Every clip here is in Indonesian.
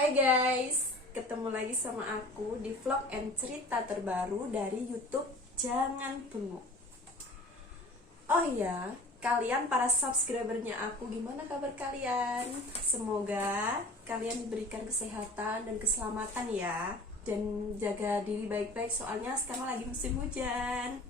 Hai guys, ketemu lagi sama aku di vlog and cerita terbaru dari YouTube Jangan Bengok. Oh iya, kalian para subscribernya aku, gimana kabar kalian? Semoga kalian diberikan kesehatan dan keselamatan ya. Dan jaga diri baik-baik soalnya sekarang lagi musim hujan.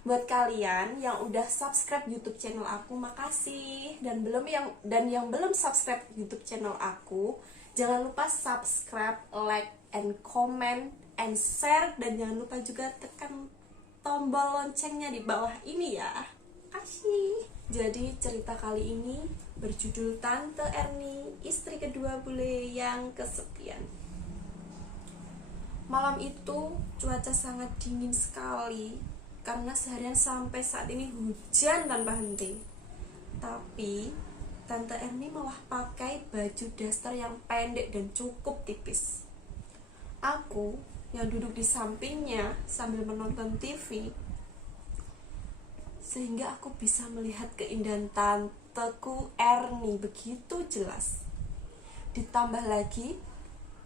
Buat kalian yang udah subscribe YouTube channel aku, makasih. Dan yang belum subscribe YouTube channel aku, jangan lupa subscribe, like, and comment, and share. Dan jangan lupa juga tekan tombol loncengnya di bawah ini ya. Kasih. Jadi cerita kali ini berjudul Tante Erni, istri kedua bule yang kesepian. Malam itu cuaca sangat dingin sekali karena seharian sampai saat ini hujan tanpa henti. Tapi Tante Erni malah pakai baju daster yang pendek dan cukup tipis. Aku yang duduk di sampingnya sambil menonton TV, sehingga aku bisa melihat keindahan tanteku Erni begitu jelas. Ditambah lagi,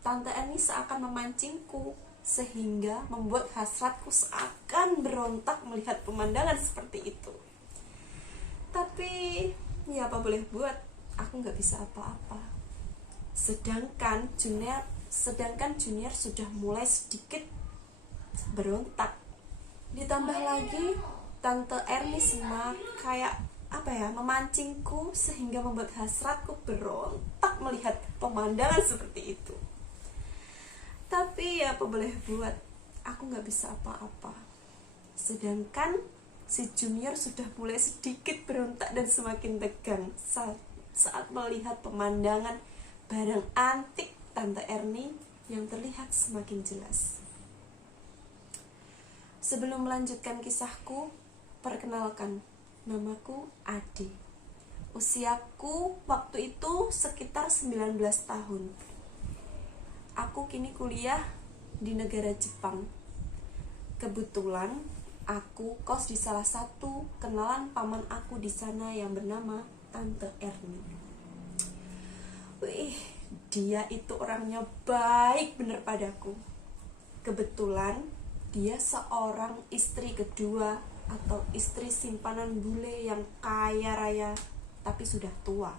Tante Erni seakan memancingku, sehingga membuat hasratku seakan berontak melihat pemandangan seperti itu. Tapi ya apa boleh buat, aku nggak bisa apa-apa. Sedangkan Junior sudah mulai sedikit berontak. Ditambah lagi Tante Erni memancingku sehingga membuat hasratku berontak melihat pemandangan seperti itu. Tapi ya apa boleh buat, aku nggak bisa apa-apa. Sedangkan si Junior sudah mulai sedikit berontak dan semakin tegang saat melihat pemandangan barang antik Tante Erni yang terlihat semakin jelas. Sebelum melanjutkan kisahku, perkenalkan, namaku Ade. Usiaku waktu itu sekitar 19 tahun. Aku kini kuliah di negara Jepang. Kebetulan aku kos di salah satu kenalan paman aku di sana yang bernama Tante Erni. Wih, dia itu orangnya baik bener padaku. Kebetulan dia seorang istri kedua atau istri simpanan bule yang kaya raya tapi sudah tua.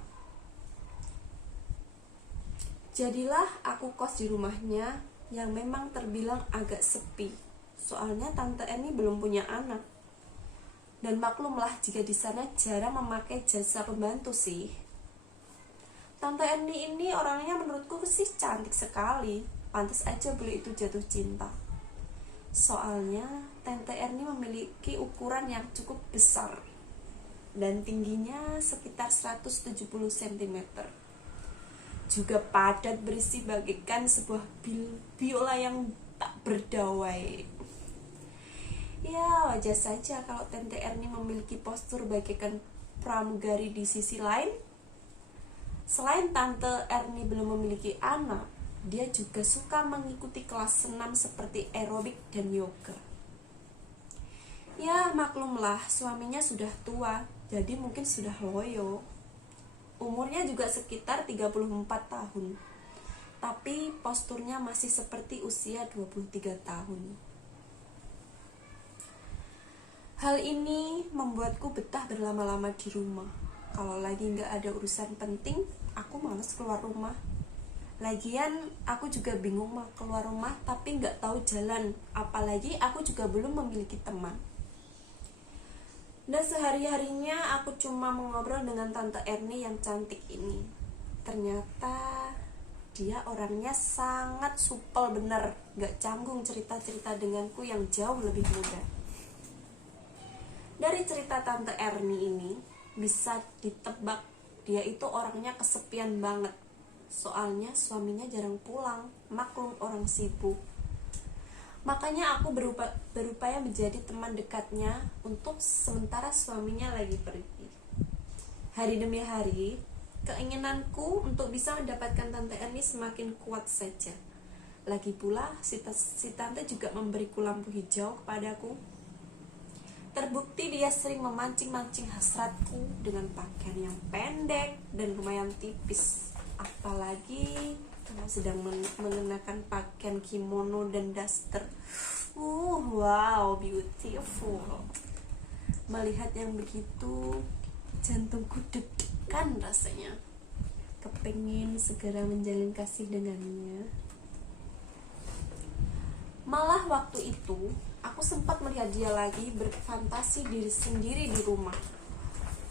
Jadilah aku kos di rumahnya yang memang terbilang agak sepi. Soalnya Tante Erni belum punya anak. Dan maklumlah jika di sana jarang memakai jasa pembantu sih. Tante Erni ini orangnya menurutku sih cantik sekali. Pantas aja bule itu jatuh cinta. Soalnya Tante Erni memiliki ukuran yang cukup besar dan tingginya sekitar 170 cm. Juga padat berisi bagaikan sebuah biola yang tak berdawai. Ya wajar saja kalau Tante Erni memiliki postur bagaikan pramugari di sisi lain. Selain Tante Erni belum memiliki anak, dia juga suka mengikuti kelas senam seperti aerobik dan yoga. Ya maklumlah, suaminya sudah tua, jadi mungkin sudah loyo. Umurnya juga sekitar 34 tahun. Tapi posturnya masih seperti usia 23 tahun. Hal ini membuatku betah berlama-lama di rumah. Kalau lagi gak ada urusan penting, aku malas keluar rumah. Lagian aku juga bingung mau keluar rumah tapi gak tahu jalan. Apalagi aku juga belum memiliki teman. Dan sehari-harinya aku cuma mengobrol dengan Tante Erni yang cantik ini. Ternyata dia orangnya sangat supel bener, gak canggung cerita-cerita denganku yang jauh lebih muda. Dari cerita Tante Erni ini bisa ditebak dia itu orangnya kesepian banget. Soalnya suaminya jarang pulang, maklum orang sibuk. Makanya aku berupaya menjadi teman dekatnya untuk sementara suaminya lagi pergi. Hari demi hari, keinginanku untuk bisa mendapatkan Tante Erni semakin kuat saja. Lagi pula, si Tante juga memberiku lampu hijau kepadaku. Terbukti dia sering memancing-mancing hasratku dengan pakaian yang pendek dan lumayan tipis. Apalagi sedang mengenakan pakaian kimono dan daster. Wow, beautiful. Melihat yang begitu, jantungku deg-degan rasanya. Kepengin segera menjalin kasih dengannya. Malah waktu itu, aku sempat melihat dia lagi berfantasi diri sendiri di rumah.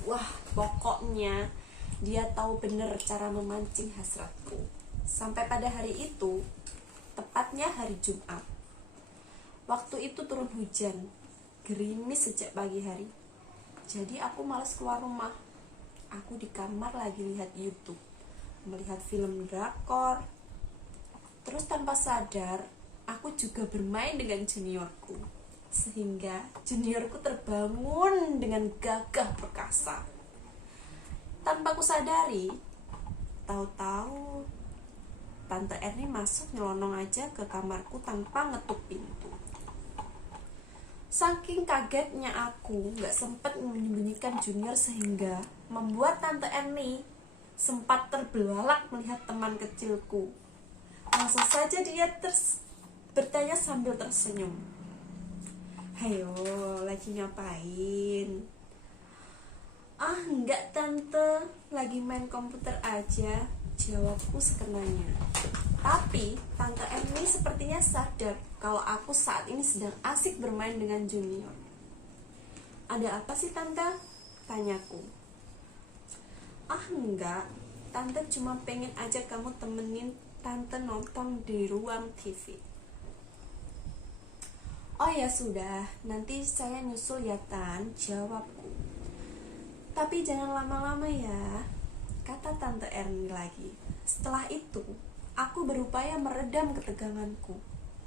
Wah, pokoknya dia tahu bener cara memancing hasratku. Sampai pada hari itu, tepatnya hari Jumat. Waktu itu turun hujan, gerimis sejak pagi hari. Jadi aku malas keluar rumah. Aku di kamar lagi lihat YouTube, melihat film drakor. Terus tanpa sadar, aku juga bermain dengan juniorku. Sehingga juniorku terbangun dengan gagah perkasa. Tanpa ku sadari, tahu-tahu Tante Erni masuk nyelonong aja ke kamarku tanpa ngetuk pintu. Saking kagetnya aku gak sempat menyembunyikan junior sehingga membuat Tante Erni sempat terbelalak melihat teman kecilku. Langsung saja dia bertanya sambil tersenyum. Hayo, lagi ngapain? Ah, enggak tante, lagi main komputer aja, jawabku sekenanya. Tapi Tante Emily sepertinya sadar kalau aku saat ini sedang asik bermain dengan junior. Ada apa sih tante? Tanyaku. Ah enggak, tante cuma pengen aja kamu temenin tante nonton di ruang TV. Oh ya sudah, nanti saya nyusul ya Tan, jawabku. Tapi jangan lama-lama ya, kata Tante Erni lagi. Setelah itu, aku berupaya meredam keteganganku.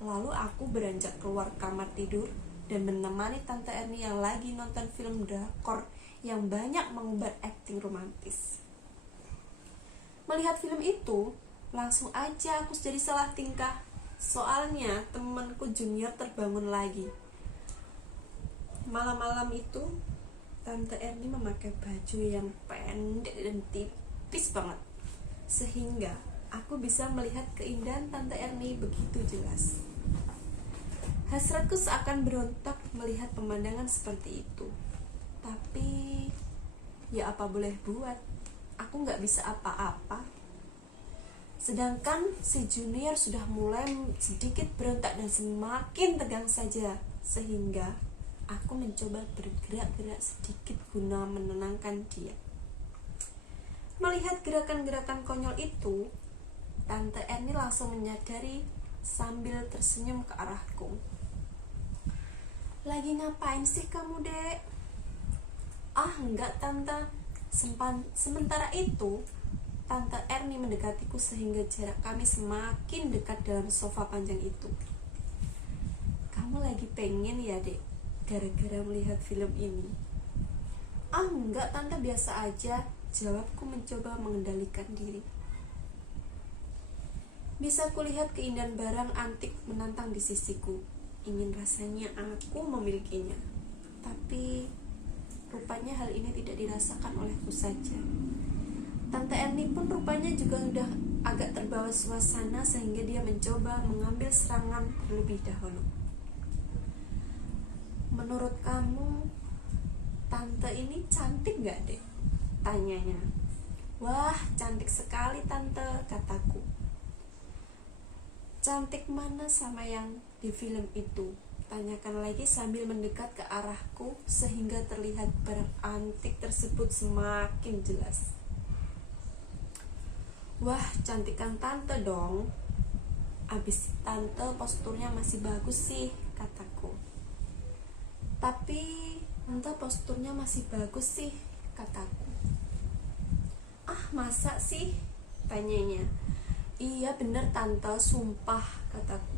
Lalu aku beranjak keluar kamar tidur dan menemani Tante Erni yang lagi nonton film drakor yang banyak mengumbar akting romantis. Melihat film itu, langsung aja aku jadi salah tingkah. Soalnya temanku junior terbangun lagi. Malam-malam itu Tante Erni memakai baju yang pendek dan tipis banget, sehingga aku bisa melihat keindahan Tante Erni begitu jelas. Hasratku seakan berontak melihat pemandangan seperti itu. Tapi ya apa boleh buat, aku gak bisa apa-apa. Sedangkan si junior sudah mulai sedikit berontak dan semakin tegang saja, sehingga aku mencoba bergerak-gerak sedikit guna menenangkan dia. Melihat gerakan-gerakan konyol itu, Tante Erni langsung menyadari sambil tersenyum ke arahku. Lagi ngapain sih kamu, Dek? Ah, enggak tante. Sementara itu, Tante Erni mendekatiku sehingga jarak kami semakin dekat dalam sofa panjang itu. Kamu lagi pengen ya, Dek? Gara-gara melihat film ini. Ah enggak tante, biasa aja, jawabku mencoba mengendalikan diri. Bisa kulihat keindahan barang antik menantang di sisiku. Ingin rasanya aku memilikinya. Tapi rupanya hal ini tidak dirasakan olehku saja. Tante Erni pun rupanya juga sudah agak terbawa suasana sehingga dia mencoba mengambil serangan terlebih dahulu. Menurut kamu, tante ini cantik gak, Dek? Tanyanya. Wah, cantik sekali tante, kataku. Cantik mana sama yang di film itu? Tanyakan lagi sambil mendekat ke arahku sehingga terlihat barang antik tersebut semakin jelas. Wah, cantikan tante dong. Abis tante posturnya masih bagus sih, kataku. Tapi tante posturnya masih bagus sih, kataku. Ah masa sih? Tanyanya. Iya bener tante, sumpah, kataku.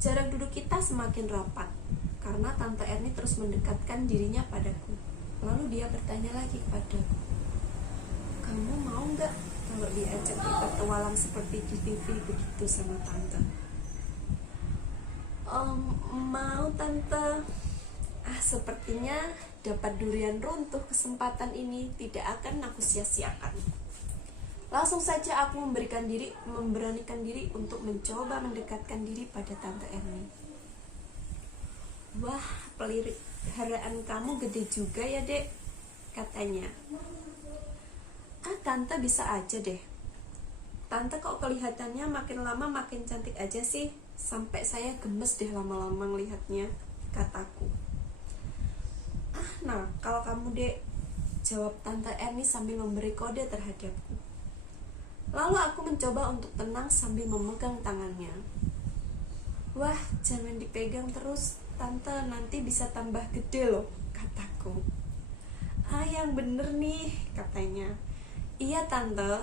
Jarak duduk kita semakin rapat karena Tante Erni terus mendekatkan dirinya padaku. Lalu dia bertanya lagi kepadaku, kamu mau gak kalau diajak berpetualang seperti di TV begitu sama tante? Mau tante. Ah, sepertinya dapat durian runtuh, kesempatan ini tidak akan aku sia-siakan. Langsung saja aku memberanikan diri untuk mencoba mendekatkan diri pada Tante Erni. Wah, peliharaan kamu gede juga ya, Dek, katanya. Tante bisa aja deh. Tante kok kelihatannya makin lama makin cantik aja sih. Sampai saya gemes deh lama-lama ngelihatnya, kataku. Nah, kalau kamu, Dek, jawab Tante Erni sambil memberi kode terhadapku. Lalu aku mencoba untuk tenang sambil memegang tangannya. Wah, jangan dipegang terus, Tante, nanti bisa tambah gede loh, kataku. Yang bener nih, katanya. Iya, Tante.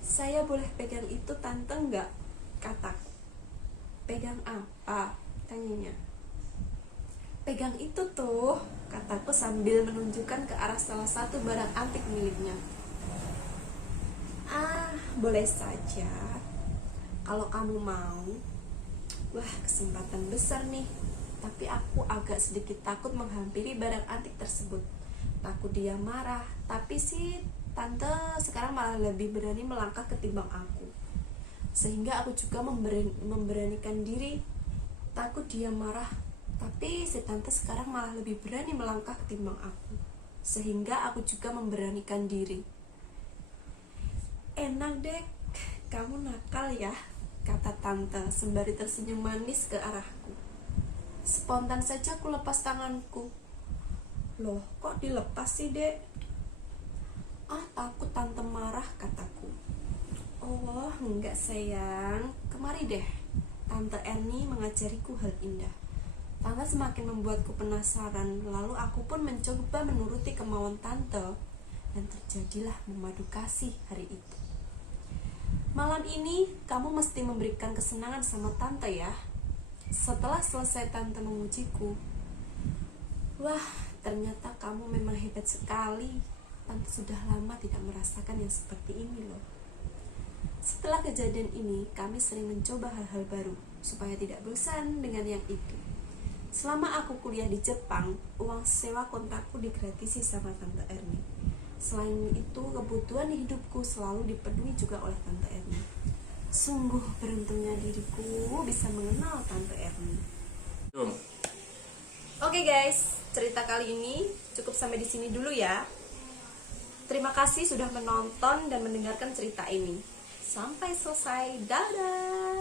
Saya boleh pegang itu, Tante, enggak? Kataku. Pegang apa? Tanyanya. Pegang itu tuh, kataku sambil menunjukkan ke arah salah satu barang antik miliknya. Boleh saja, kalau kamu mau. Wah, kesempatan besar nih. Tapi aku agak sedikit takut menghampiri barang antik tersebut. Takut dia marah. Tapi sih Tante sekarang malah lebih berani melangkah ketimbang aku. Sehingga aku juga memberanikan diri. Takut dia marah. Tapi si Tante sekarang malah lebih berani melangkah ketimbang aku. Sehingga aku juga memberanikan diri. Enak, Dek, kamu nakal ya, kata Tante sembari tersenyum manis ke arahku. Spontan saja aku lepas tanganku. Loh, kok dilepas sih, Dek? Takut Tante marah, kataku. Oh, enggak sayang, kemari deh. Tante Erni mengajariku hal indah. Tante semakin membuatku penasaran. Lalu aku pun mencoba menuruti kemauan Tante. Dan terjadilah memadu kasih hari itu. Malam ini kamu mesti memberikan kesenangan sama Tante ya. Setelah selesai Tante memujiku. Wah, ternyata kamu memang hebat sekali. Tante sudah lama tidak merasakan yang seperti ini loh. Setelah kejadian ini, kami sering mencoba hal-hal baru supaya tidak bosan dengan yang itu. Selama aku kuliah di Jepang, uang sewa kontrakku digratisi sama Tante Erni. Selain itu, kebutuhan hidupku selalu dipenuhi juga oleh Tante Erni. Sungguh beruntungnya diriku bisa mengenal Tante Erni. Oke guys, cerita kali ini cukup sampai di sini dulu ya. Terima kasih sudah menonton dan mendengarkan cerita ini. Sampai selesai, dadah!